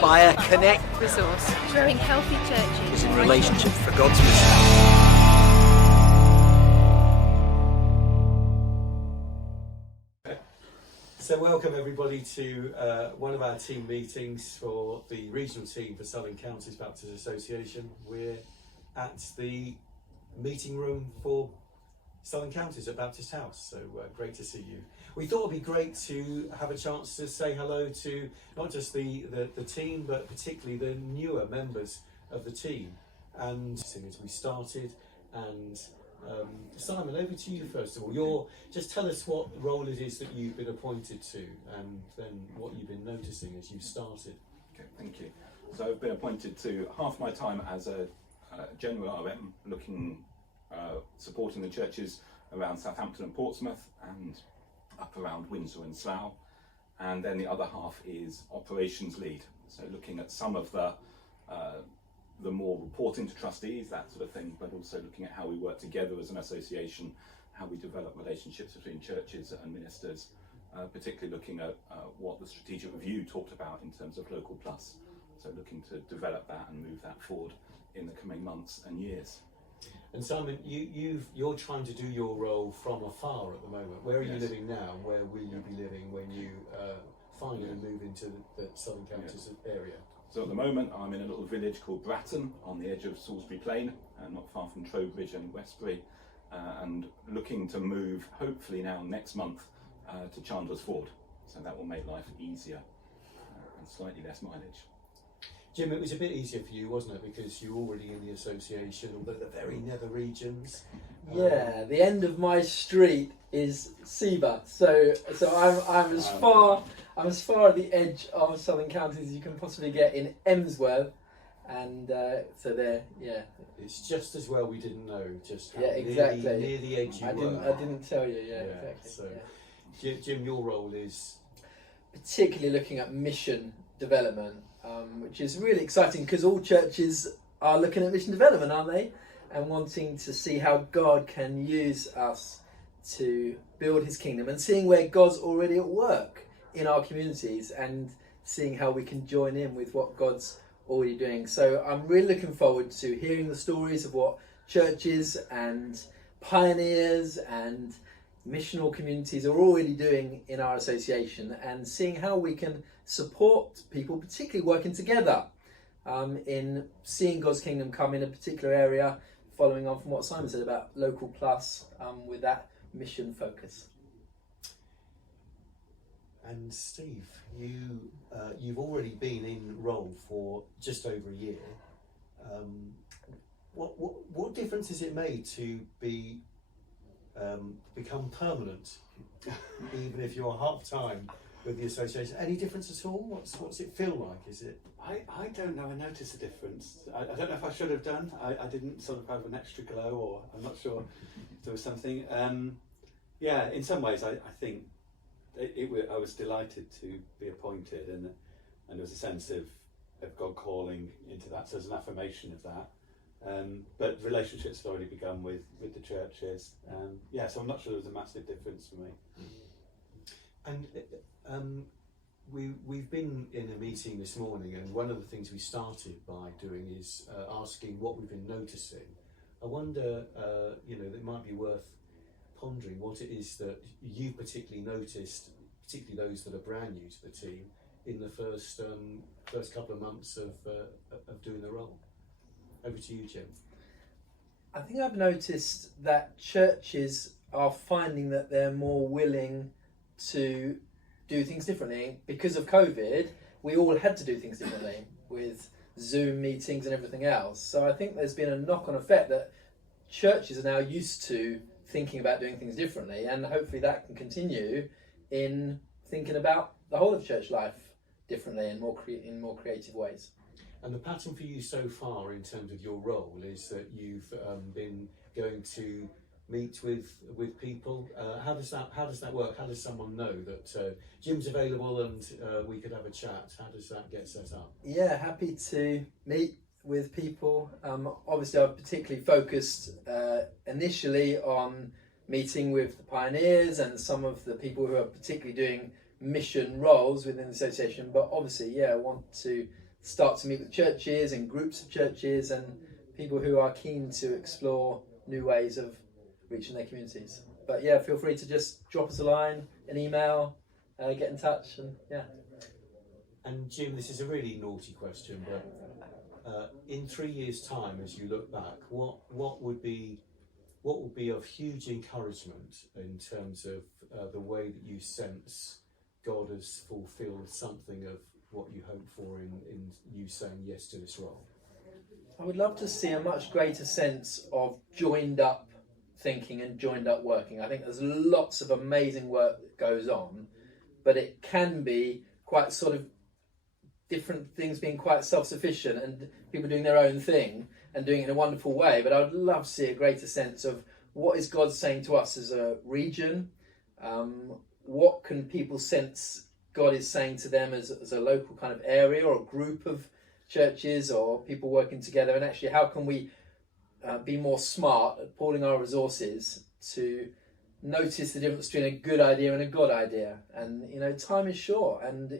Inspire, connect. Resource. Growing healthy churches. Is in relationship for God's mission. So welcome everybody to one of our team meetings for the regional team for Southern Counties Baptist Association. We're at the meeting room for Southern Counties at Baptist House, so great to see you. We thought it'd be great to have a chance to say hello to not just the team, but particularly the newer members of the team. And as we started, and Simon, over to you first of all. Just tell us what role it is that you've been appointed to, and then what you've been noticing as you've started. Okay, thank you. So I've been appointed to half my time as a general RM, supporting the churches around Southampton and Portsmouth and up around Windsor and Slough, and then the other half is operations lead, so looking at some of the more reporting to trustees, that sort of thing, but also looking at how we work together as an association, how we develop relationships between churches and ministers, particularly looking at what the strategic review talked about in terms of Local Plus, so looking to develop that and move that forward in the coming months and years. And Simon, you're trying to do your role from afar at the moment. Where are you living now, and where will you be living when you finally move into the Southern Counties area? So at the moment I'm in a little village called Bratton on the edge of Salisbury Plain, not far from Trowbridge and Westbury, and looking to move hopefully now next month to Chandler's Ford. So that will make life easier and slightly less mileage. Jim, it was a bit easier for you, wasn't it? Because you're already in the association, although the very nether regions. Yeah, the end of my street is Seaver, so I'm as far at the edge of Southern Counties as you can possibly get in Emsworth, and so there, yeah. It's just as well we didn't know just how exactly near the edge you were. I didn't tell you, exactly. So, yeah. Jim, your role is particularly looking at mission development, which is really exciting because all churches are looking at mission development, aren't they? And wanting to see how God can use us to build his kingdom, and seeing where God's already at work in our communities and seeing how we can join in with what God's already doing. So I'm really looking forward to hearing the stories of what churches and pioneers and missional communities are already doing in our association, and seeing how we can support people, particularly working together in seeing God's kingdom come in a particular area, following on from what Simon said about Local Plus, with that mission focus. And Steve, you've already been in role for just over a year. What difference has it made to become permanent, even if you're half time with the association? Any difference at all? What's it feel like? Is it? I don't know. I noticed a difference. I don't know if I should have done. I didn't sort of have an extra glow, or I'm not sure if there was something. In some ways, I think I was delighted to be appointed, and there was a sense of God calling into that. So there's an affirmation of that. But relationships have already begun with the churches. So I'm not sure there was a massive difference for me. And we've been in a meeting this morning, and one of the things we started by doing is asking what we've been noticing. I wonder, it might be worth pondering what it is that you particularly noticed, particularly those that are brand new to the team, in the first couple of months of doing the role. Over to you, Jim. I think I've noticed that churches are finding that they're more willing to do things differently. Because of COVID, we all had to do things differently with Zoom meetings and everything else. So I think there's been a knock-on effect that churches are now used to thinking about doing things differently, and hopefully that can continue in thinking about the whole of church life differently and in more creative ways. And the pattern for you so far in terms of your role is that you've been going to meet with people. How does that work? How does someone know that Jim's available and we could have a chat? How does that get set up? Yeah, happy to meet with people. Obviously, I've particularly focused initially on meeting with the pioneers and some of the people who are particularly doing mission roles within the association. But obviously, I want to start to meet with churches and groups of churches and people who are keen to explore new ways of reaching their communities. But yeah, feel free to just drop us a line, an email, get in touch, and yeah. And Jim, this is a really naughty question, but in 3 years' time, as you look back, what would be of huge encouragement in terms of the way that you sense God has fulfilled something of what you hope for in you saying yes to this role? I would love to see a much greater sense of joined up thinking and joined up working. I think there's lots of amazing work that goes on, but it can be quite sort of different things being quite self-sufficient and people doing their own thing and doing it in a wonderful way. But I would love to see a greater sense of what is God saying to us as a region. What can people sense God is saying to them as a local kind of area or group of churches or people working together, and actually how can we be more smart at pooling our resources to notice the difference between a good idea and a God idea. And time is short, and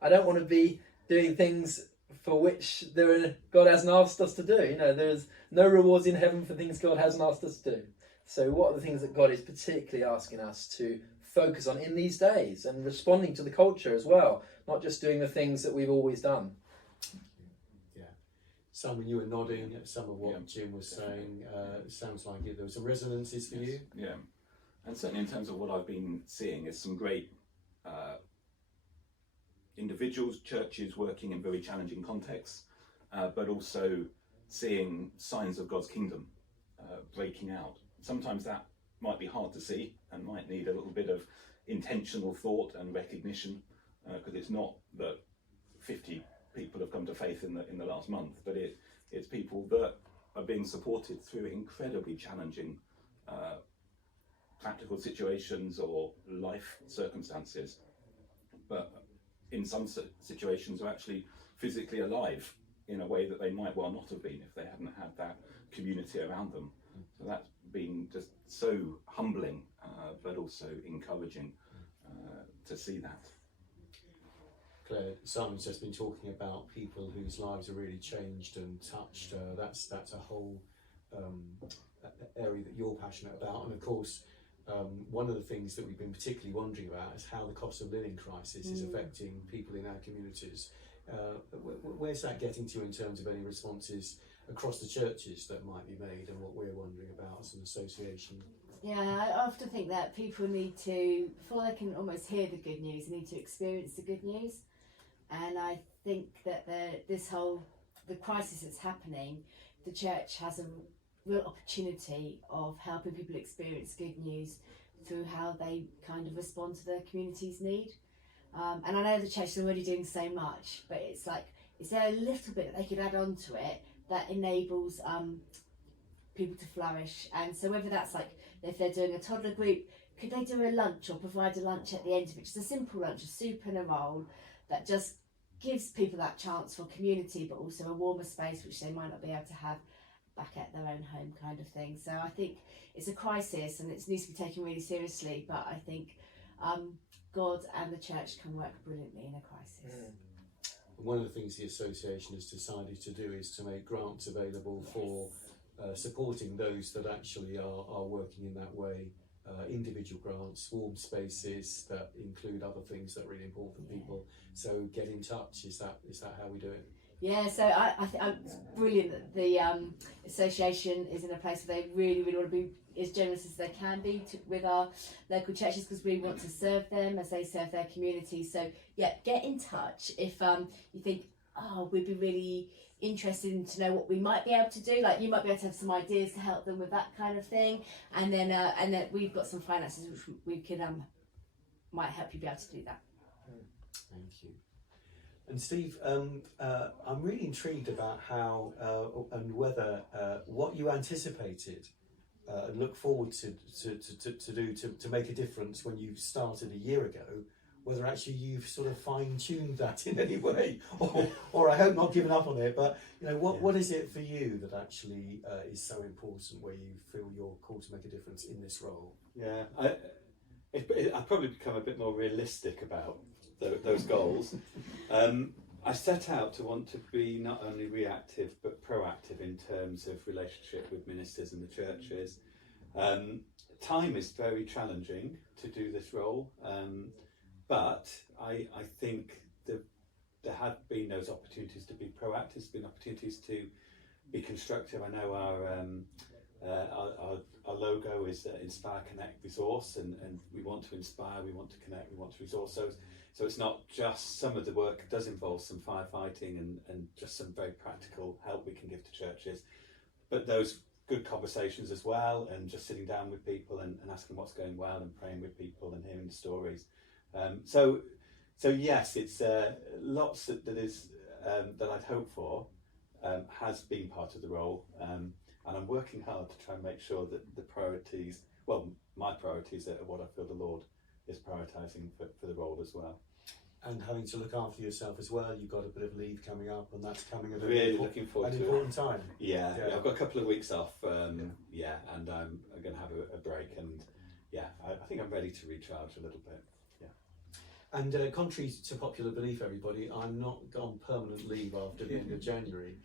I don't want to be doing things for which God hasn't asked us to do. There's no rewards in heaven for things God hasn't asked us to do. So what are the things that God is particularly asking us to focus on in these days, and responding to the culture as well, not just doing the things that we've always done? Yeah. Simon, you were nodding at some of what Jim was saying. Sounds like there were some resonances for you. Yeah, and certainly in terms of what I've been seeing is some great individuals, churches working in very challenging contexts, but also seeing signs of God's kingdom breaking out. Sometimes that might be hard to see and might need a little bit of intentional thought and recognition, because it's not that 50 people have come to faith in the last month, but it's people that are being supported through incredibly challenging practical situations or life circumstances, but in some situations are actually physically alive in a way that they might well not have been if they hadn't had that community around them. So that's been just so humbling, but also encouraging to see that. Claire, Simon's just been talking about people whose lives are really changed and touched. That's a whole area that you're passionate about, and of course one of the things that we've been particularly wondering about is how the cost of living crisis is affecting people in our communities. Where's that getting to in terms of any responses across the churches that might be made, and what we're wondering about as an association? Yeah, I often think that people need to, before they can almost hear the good news, they need to experience the good news. And I think that the crisis that's happening, the church has a real opportunity of helping people experience good news through how they kind of respond to their community's need. And I know the church is already doing so much, but it's like, is there a little bit that they could add on to it that enables people to flourish? And so whether that's like, if they're doing a toddler group, could they do a lunch or provide a lunch at the end of it, just a simple lunch, a soup and a roll, that just gives people that chance for community, but also a warmer space which they might not be able to have back at their own home, kind of thing. So I think it's a crisis and it needs to be taken really seriously, but I think God and the church can work brilliantly in a crisis. One of the things the association has decided to do is to make grants available for supporting those that actually are working in that way. Individual grants, warm spaces that include other things that are really important for people. So get in touch. Is that how we do it? Yeah, so I think it's brilliant that the association is in a place where they really, really want to be as generous as they can be with our local churches, because we want to serve them as they serve their community. So yeah, get in touch if you think, oh, we'd be really interested to know what we might be able to do. Like, you might be able to have some ideas to help them with that kind of thing, and then we've got some finances which we can might help you be able to do that. Thank you. And Steve, I'm really intrigued about how and whether what you anticipated and look forward to do to make a difference when you started a year ago, whether actually you've sort of fine-tuned that in any way, or I hope not given up on it, but what is it for you that actually is so important, where you feel you're called to make a difference in this role? Yeah, I've probably become a bit more realistic about those goals. I set out to want to be not only reactive but proactive in terms of relationship with ministers and the churches. Time is very challenging to do this role, but I think there have been those opportunities to be proactive. There's been opportunities to be constructive. I know our logo is Inspire, Connect, Resource, and we want to inspire, we want to connect, we want to resource. So it's not just some of the work does involve some firefighting and just some very practical help we can give to churches, but those good conversations as well, and just sitting down with people and asking what's going well and praying with people and hearing the stories. So yes, it's lots that I'd hoped for has been part of the role, and I'm working hard to try and make sure that the priorities, well, my priorities are what I feel the Lord is prioritising for the role as well. And having to look after yourself as well, you've got a bit of leave coming up, and that's coming at Really looking forward an to important time. Yeah, I've got a couple of weeks off, and I'm going to have a break, and I think I'm ready to recharge a little bit. And contrary to popular belief, everybody, I'm not on permanent leave after the end of January.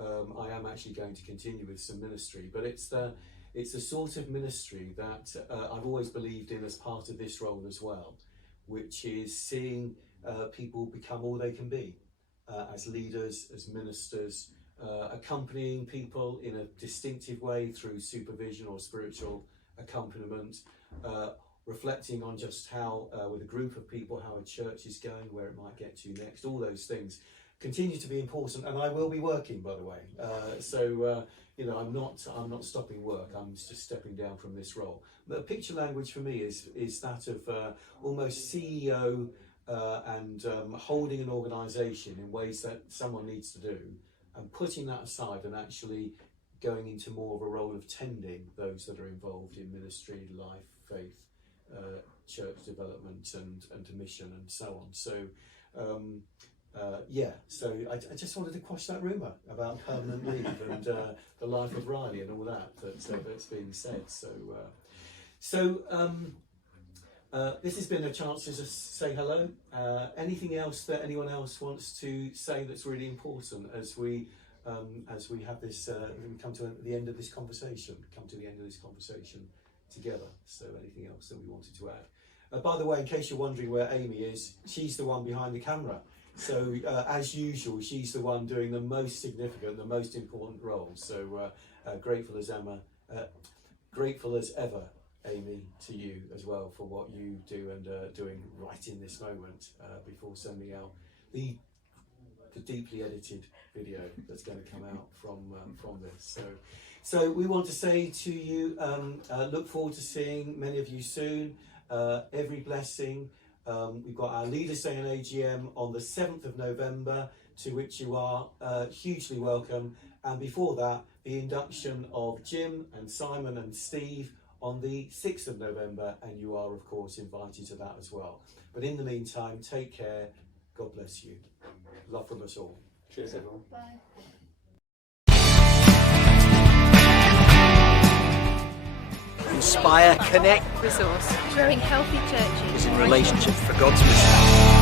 I am actually going to continue with some ministry, but it's the sort of ministry that I've always believed in as part of this role as well, which is seeing people become all they can be as leaders, as ministers, accompanying people in a distinctive way through supervision or spiritual accompaniment, reflecting on just how, with a group of people, how a church is going, where it might get to next. All those things continue to be important, and I will be working, by the way. I'm not stopping work. I'm just stepping down from this role. But picture language for me is that of almost CEO and holding an organisation in ways that someone needs to do, and putting that aside and actually going into more of a role of tending those that are involved in ministry, life, faith, church development and mission and so on. So I just wanted to quash that rumour about permanent leave and the life of Riley and all that's being said. This has been a chance to just say hello. Anything else that anyone else wants to say that's really important as we have this, we come to the end of this conversation, together. So anything else that we wanted to add? By the way, in case you're wondering where Amy is, she's the one behind the camera. So as usual, she's the one doing the most significant, the most important role. So grateful as ever, Amy, to you as well for what you do and doing right in this moment before sending out the deeply edited video that's going to come out from this. So we want to say to you, look forward to seeing many of you soon. Every blessing. We've got our Leaders Day and AGM on the 7th of November, to which you are hugely welcome. And before that, the induction of Jim and Simon and Steve on the 6th of November, and you are, of course, invited to that as well. But in the meantime, take care. God bless you. Love from us all. Cheers, everyone. Bye. Inspire, connect, Resource. Growing healthy churches. is in relationship for God's mission.